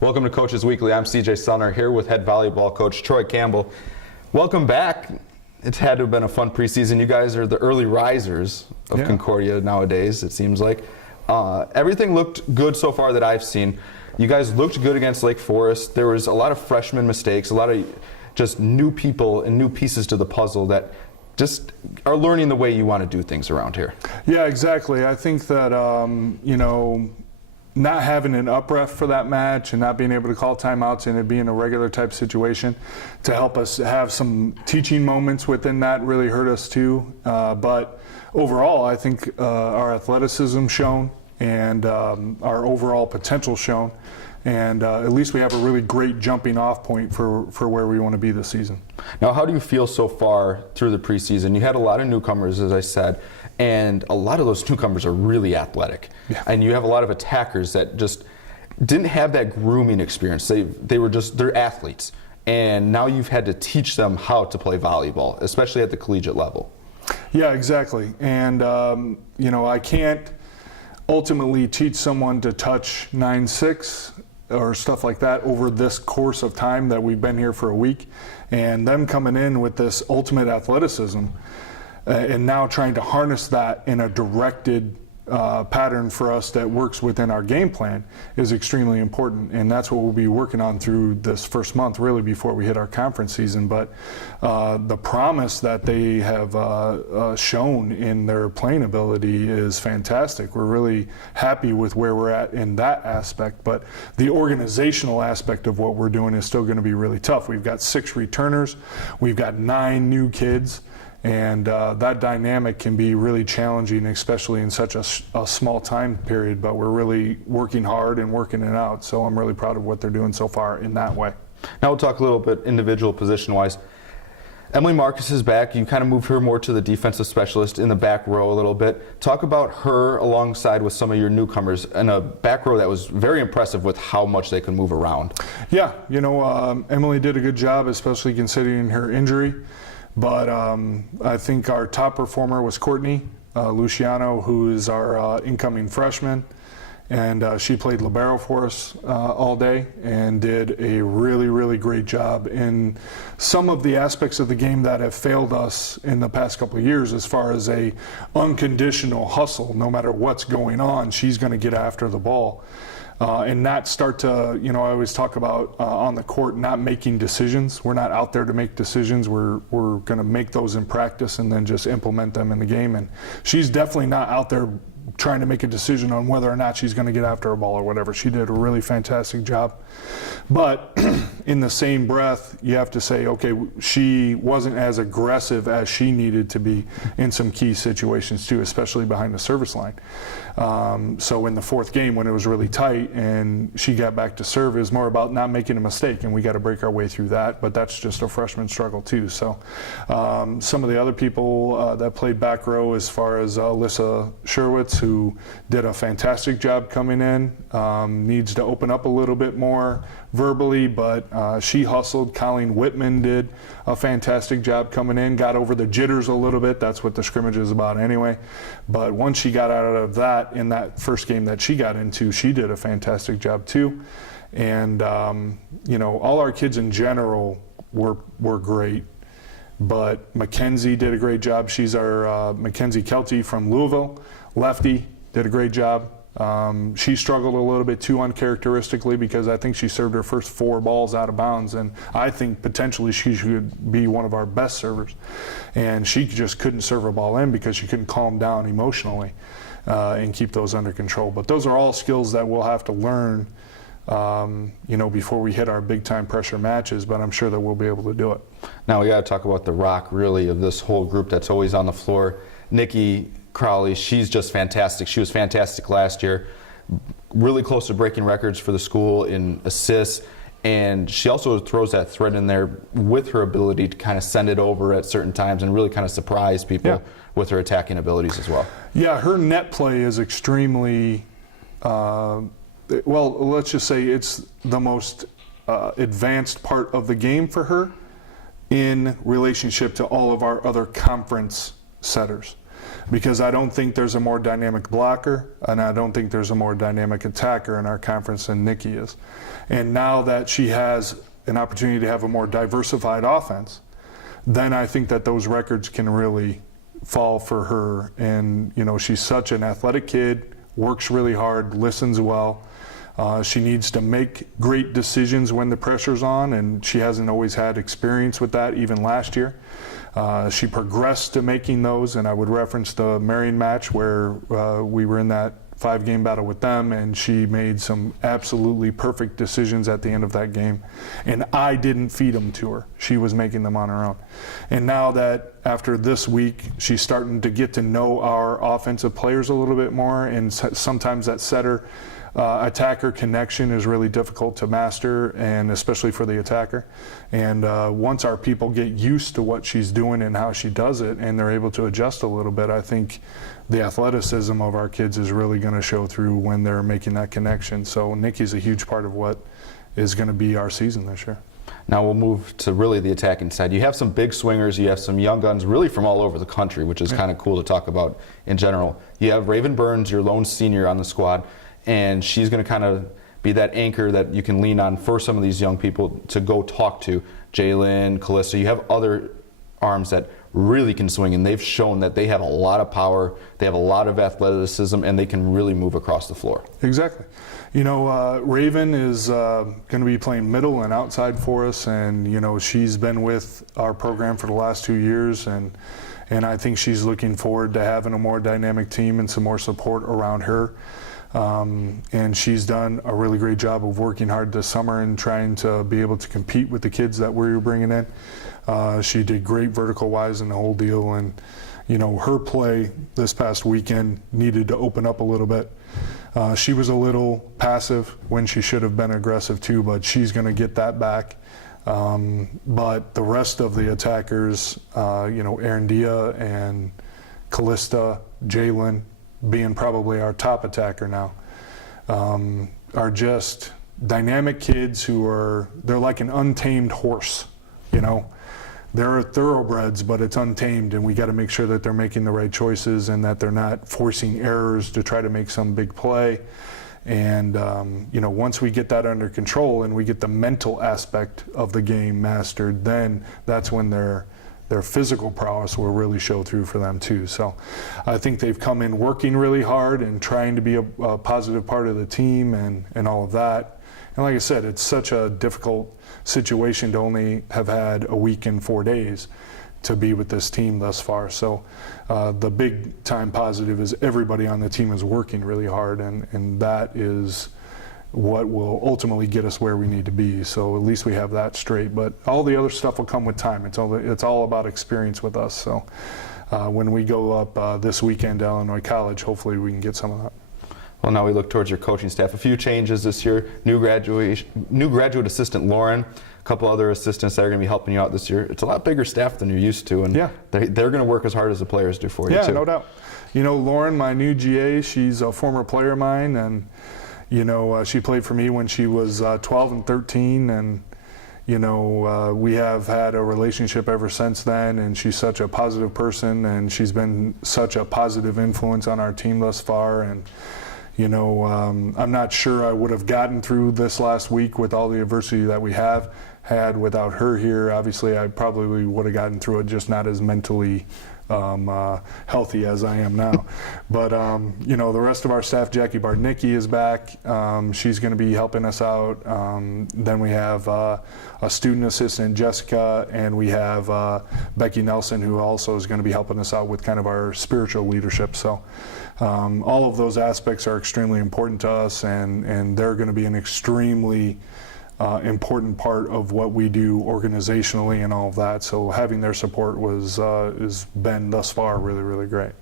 Welcome to Coaches Weekly. I'm CJ Sunner here with head volleyball coach Troy Campbell. Welcome back. It's had to have been a fun preseason. You guys are the early risers of Concordia nowadays, it seems like. Everything looked good so far that I've seen. You guys looked good against Lake Forest. There was a lot of freshman mistakes, a lot of just new people and new pieces to the puzzle that just are learning the way you want to do things around here. Yeah, exactly. I think that, not having an upref for that match and not being able to call timeouts and it being a regular type situation to help us have some teaching moments within that really hurt us too. But overall, I think our athleticism shown and our overall potential shown. And at least we have a really great jumping off point for where we want to be this season. Now, how do you feel so far through the preseason? You had a lot of newcomers, as I said, and a lot of those newcomers are really athletic. Yeah. And you have a lot of attackers that just didn't have that grooming experience. They're athletes. And now you've had to teach them how to play volleyball, especially at the collegiate level. Yeah, exactly. And, I can't ultimately teach someone to touch 9-6 or stuff like that over this course of time that we've been here for a week, and them coming in with this ultimate athleticism and now trying to harness that in a directed pattern for us that works within our game plan is extremely important, and that's what we'll be working on through this first month, really, before we hit our conference season. But the promise that they have shown in their playing ability is fantastic. We're really happy with where we're at in that aspect, but the organizational aspect of what we're doing is still going to be really tough. We've got 6 returners, we've got 9 new kids, and that dynamic can be really challenging, especially in such a small time period, but we're really working hard and working it out. So I'm really proud of what they're doing so far in that way. Now we'll talk a little bit individual position-wise. Emily Marcus is back. You kind of moved her more to the defensive specialist in the back row a little bit. Talk about her alongside with some of your newcomers in a back row that was very impressive with how much they can move around. Yeah, Emily did a good job, especially considering her injury. But I think our top performer was Courtney Luciano, who is our incoming freshman. And she played libero for us all day and did a really, really great job in some of the aspects of the game that have failed us in the past couple of years as far as a unconditional hustle. No matter what's going on, she's going to get after the ball. And not start to, I always talk about on the court not making decisions. We're not out there to make decisions. We're going to make those in practice and then just implement them in the game. And she's definitely not out there trying to make a decision on whether or not she's going to get after a ball or whatever. She did a really fantastic job. But in the same breath, you have to say, okay, she wasn't as aggressive as she needed to be in some key situations too, especially behind the service line. So in the fourth game when it was really tight and she got back to serve, it was more about not making a mistake, and we got to break our way through that. But that's just a freshman struggle too. So some of the other people that played back row, as far as Alyssa Sherwitz, who did a fantastic job coming in, needs to open up a little bit more verbally, but she hustled. Colleen Whitman did a fantastic job coming in, got over the jitters a little bit. That's what the scrimmage is about anyway. But once she got out of that in that first game that she got into, she did a fantastic job too. And all our kids in general were great. But Mackenzie did a great job. She's our Mackenzie Kelty from Louisville, lefty, did a great job. She struggled a little bit too uncharacteristically because I think she served her first 4 balls out of bounds, and I think potentially she should be one of our best servers. And she just couldn't serve a ball in because she couldn't calm down emotionally and keep those under control. But those are all skills that we'll have to learn before we hit our big-time pressure matches, but I'm sure that we'll be able to do it. Now we got to talk about the rock, really, of this whole group that's always on the floor. Nikki Crowley, she's just fantastic. She was fantastic last year, really close to breaking records for the school in assists, and she also throws that thread in there with her ability to kind of send it over at certain times and really kind of surprise people with her attacking abilities as well. Yeah, her net play is extremely well, let's just say it's the most advanced part of the game for her in relationship to all of our other conference setters. because I don't think there's a more dynamic blocker, and I don't think there's a more dynamic attacker in our conference than Nikki is. And now that she has an opportunity to have a more diversified offense, then I think that those records can really fall for her. And, you know, she's such an athletic kid, works really hard, listens well. She needs to make great decisions when the pressure's on, and she hasn't always had experience with that, even last year. She progressed to making those, and I would reference the Marion match where we were in that 5-game battle with them, and she made some absolutely perfect decisions at the end of that game. And I didn't feed them to her. She was making them on her own. And now that after this week, she's starting to get to know our offensive players a little bit more, and sometimes that setter attacker connection is really difficult to master, and especially for the attacker. And once our people get used to what she's doing and how she does it, and they're able to adjust a little bit, I think the athleticism of our kids is really going to show through when they're making that connection. So Nikki's a huge part of what is going to be our season this year. Now we'll move to really the attacking side. You have some big swingers, you have some young guns really from all over the country, which is kind of cool to talk about in general. You have Raven Burns, your lone senior on the squad, and she's going to kind of be that anchor that you can lean on for some of these young people to go talk to. Jalen, Callista, you have other arms that really can swing, and they've shown that they have a lot of power, they have a lot of athleticism, and they can really move across the floor. Exactly. You know, Raven is going to be playing middle and outside for us, and, you know, she's been with our program for the last 2 years, and I think she's looking forward to having a more dynamic team and some more support around her. And she's done a really great job of working hard this summer and trying to be able to compete with the kids that we were bringing in. She did great vertical-wise in the whole deal, and, you know, her play this past weekend needed to open up a little bit. She was a little passive when she should have been aggressive too, but she's going to get that back. But the rest of the attackers, you know, Arandia and Callista, Jalen, being probably our top attacker now, are just dynamic kids they're like an untamed horse, you know. They're thoroughbreds, but it's untamed, and we got to make sure that they're making the right choices and that they're not forcing errors to try to make some big play. And, you know, once we get that under control and we get the mental aspect of the game mastered, then that's when their physical prowess will really show through for them too. So I think they've come in working really hard and trying to be a positive part of the team and all of that. And like I said, it's such a difficult situation to only have had a week and 4 days to be with this team thus far. So the big time positive is everybody on the team is working really hard, and that is what will ultimately get us where we need to be. So at least we have that straight. But all the other stuff will come with time. It's all about experience with us. So when we go up this weekend to Illinois College, hopefully we can get some of that. Well, now we look towards your coaching staff. A few changes this year. New graduate assistant Lauren, a couple other assistants that are going to be helping you out this year. It's a lot bigger staff than you're used to, and they're going to work as hard as the players do for you too. Yeah, no doubt. You know, Lauren, my new GA, she's a former player of mine, and you know, she played for me when she was 12 and 13, and you know, we have had a relationship ever since then, and she's such a positive person, and she's been such a positive influence on our team thus far. And you know, I'm not sure I would have gotten through this last week with all the adversity that we have had without her here. Obviously, I probably would have gotten through it, just not as mentally healthy as I am now. But you know, the rest of our staff, Jackie Bartnicki is back. She's going to be helping us out. Then we have a student assistant, Jessica, and we have Becky Nelson, who also is going to be helping us out with kind of our spiritual leadership. So all of those aspects are extremely important to us, and they're going to be an extremely important part of what we do organizationally and all of that. So having their support has been thus far really, really great.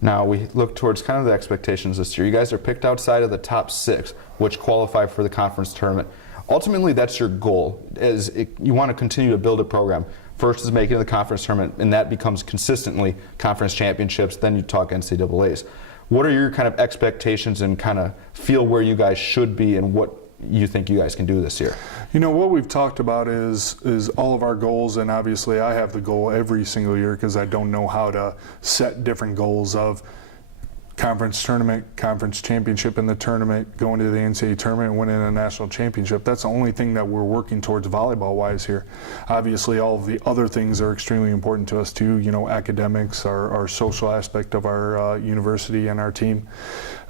Now we look towards kind of the expectations this year. You guys are picked outside of the top 6, which qualify for the conference tournament. Ultimately, that's your goal, you want to continue to build a program. First is making the conference tournament, and that becomes consistently conference championships, then you talk NCAAs. What are your kind of expectations and kind of feel where you guys should be, and what you think you guys can do this year? You know, what we've talked about is all of our goals, and obviously I have the goal every single year because I don't know how to set different goals of conference tournament, conference championship in the tournament, going to the NCAA tournament and winning a national championship. That's the only thing that we're working towards volleyball-wise here. Obviously, all of the other things are extremely important to us too, you know, academics, our social aspect of our university and our team.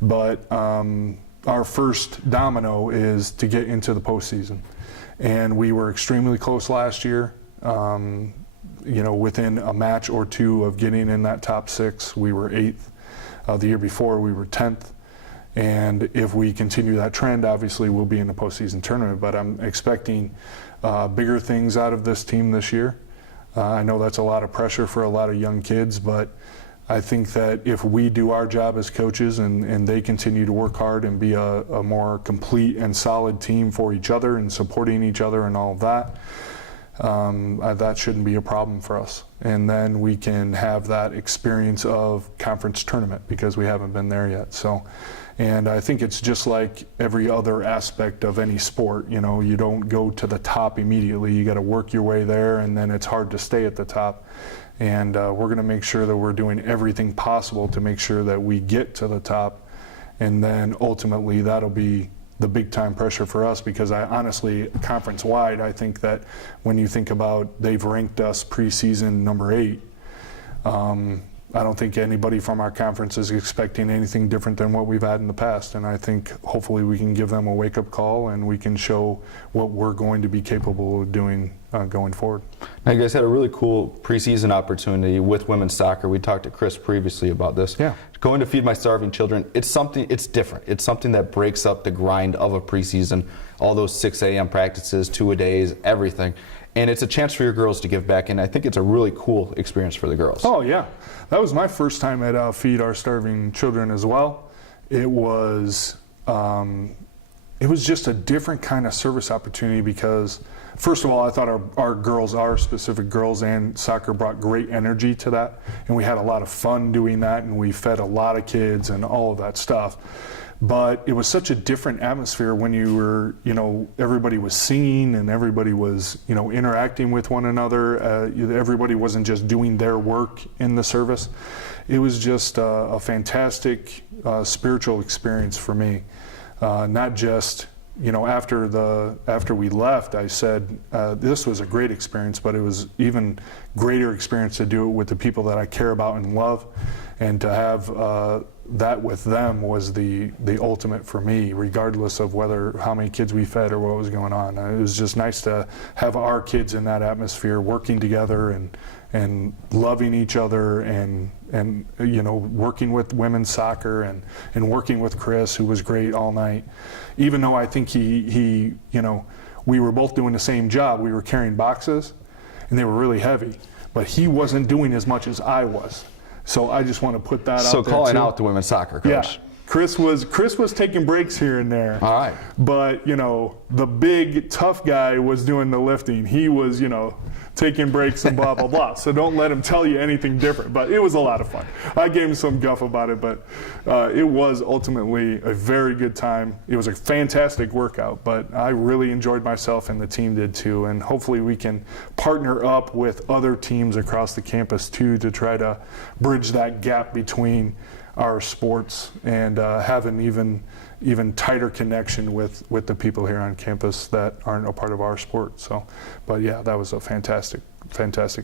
But our first domino is to get into the postseason. And we were extremely close last year. You know, within a match or two of getting in that top 6, we were 8th. The year before, we were 10th. And if we continue that trend, obviously we'll be in the postseason tournament. But I'm expecting bigger things out of this team this year. I know that's a lot of pressure for a lot of young kids, but I think that if we do our job as coaches and they continue to work hard and be a more complete and solid team for each other and supporting each other and all of that, that shouldn't be a problem for us. And then we can have that experience of conference tournament because we haven't been there yet. So, and I think it's just like every other aspect of any sport. You know, you don't go to the top immediately. You got to work your way there, and then it's hard to stay at the top. And we're going to make sure that we're doing everything possible to make sure that we get to the top. And then ultimately that'll be the big time pressure for us, because I honestly, conference wide, I think that when you think about they've ranked us preseason number 8, I don't think anybody from our conference is expecting anything different than what we've had in the past. And I think hopefully we can give them a wake up call and we can show what we're going to be capable of doing going forward. Now, you guys had a really cool preseason opportunity with women's soccer. We talked to Chris previously about this. Yeah. Going to Feed My Starving Children, it's different. It's something that breaks up the grind of a preseason, all those 6 a.m. practices, 2-a-days, everything. And it's a chance for your girls to give back, and I think it's a really cool experience for the girls. Oh, yeah. That was my first time at Feed Our Starving Children as well. It was just a different kind of service opportunity because, first of all, I thought our girls, our specific girls and soccer brought great energy to that, and we had a lot of fun doing that, and we fed a lot of kids and all of that stuff. But it was such a different atmosphere when you were, you know, everybody was singing and everybody was, you know, interacting with one another. Everybody wasn't just doing their work in the service. It was just a fantastic spiritual experience for me. Not just, you know, after we left, I said this was a great experience, but it was even greater experience to do it with the people that I care about and love, and to have that with them was the ultimate for me, regardless of how many kids we fed or what was going on. It was just nice to have our kids in that atmosphere, working together and loving each other, and you know, working with women's soccer and working with Chris, who was great all night. Even though I think he you know, we were both doing the same job. We were carrying boxes and they were really heavy, but he wasn't doing as much as I was. So I just want to put that out there. So calling too. out the women's soccer coach. Yeah. Chris was taking breaks here and there. All right. But, you know, the big tough guy was doing the lifting. He was, you know, taking breaks and blah, blah, blah. So don't let him tell you anything different. But it was a lot of fun. I gave him some guff about it, but it was ultimately a very good time. It was a fantastic workout, but I really enjoyed myself and the team did too. And hopefully we can partner up with other teams across the campus too to try to bridge that gap between our sports and have an even tighter connection with the people here on campus that aren't a part of our sport. So, but yeah, that was a fantastic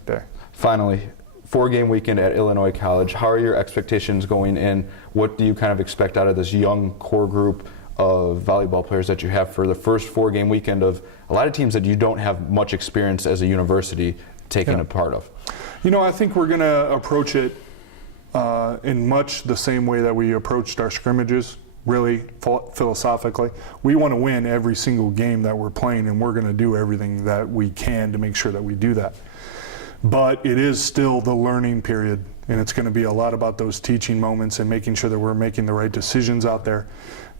day. Finally, 4-game weekend at Illinois College. How are your expectations going in? What do you kind of expect out of this young core group of volleyball players that you have for the first 4-game weekend of a lot of teams that you don't have much experience as a university taking a part of? You know, I think we're going to approach it in much the same way that we approached our scrimmages, really philosophically. We want to win every single game that we're playing, and we're going to do everything that we can to make sure that we do that. But it is still the learning period, and it's going to be a lot about those teaching moments and making sure that we're making the right decisions out there.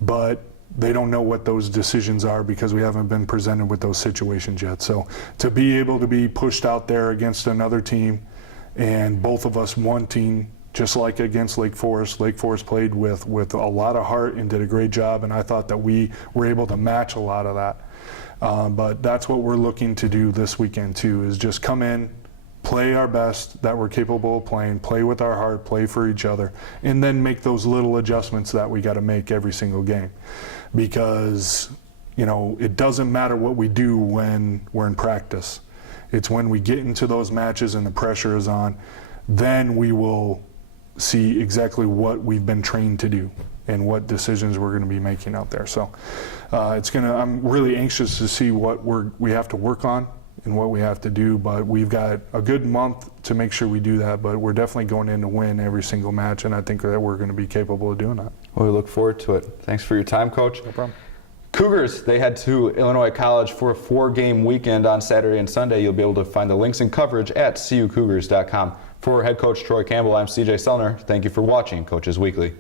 But they don't know what those decisions are because we haven't been presented with those situations yet. So to be able to be pushed out there against another team and both of us wanting just like against Lake Forest. Lake Forest played with a lot of heart and did a great job, and I thought that we were able to match a lot of that. But that's what we're looking to do this weekend too, is just come in, play our best that we're capable of playing, play with our heart, play for each other, and then make those little adjustments that we got to make every single game. Because, you know, it doesn't matter what we do when we're in practice. It's when we get into those matches and the pressure is on, then we will see exactly what we've been trained to do and what decisions we're going to be making out there. So I'm really anxious to see what we have to work on and what we have to do, but we've got a good month to make sure we do that, but we're definitely going in to win every single match, and I think that we're going to be capable of doing that. Well, we look forward to it. Thanks for your time, Coach. No problem. Cougars, they head to Illinois College for a 4-game weekend on Saturday and Sunday. You'll be able to find the links and coverage at cucougars.com. For head coach Troy Campbell, I'm CJ Sellner. Thank you for watching Coaches Weekly.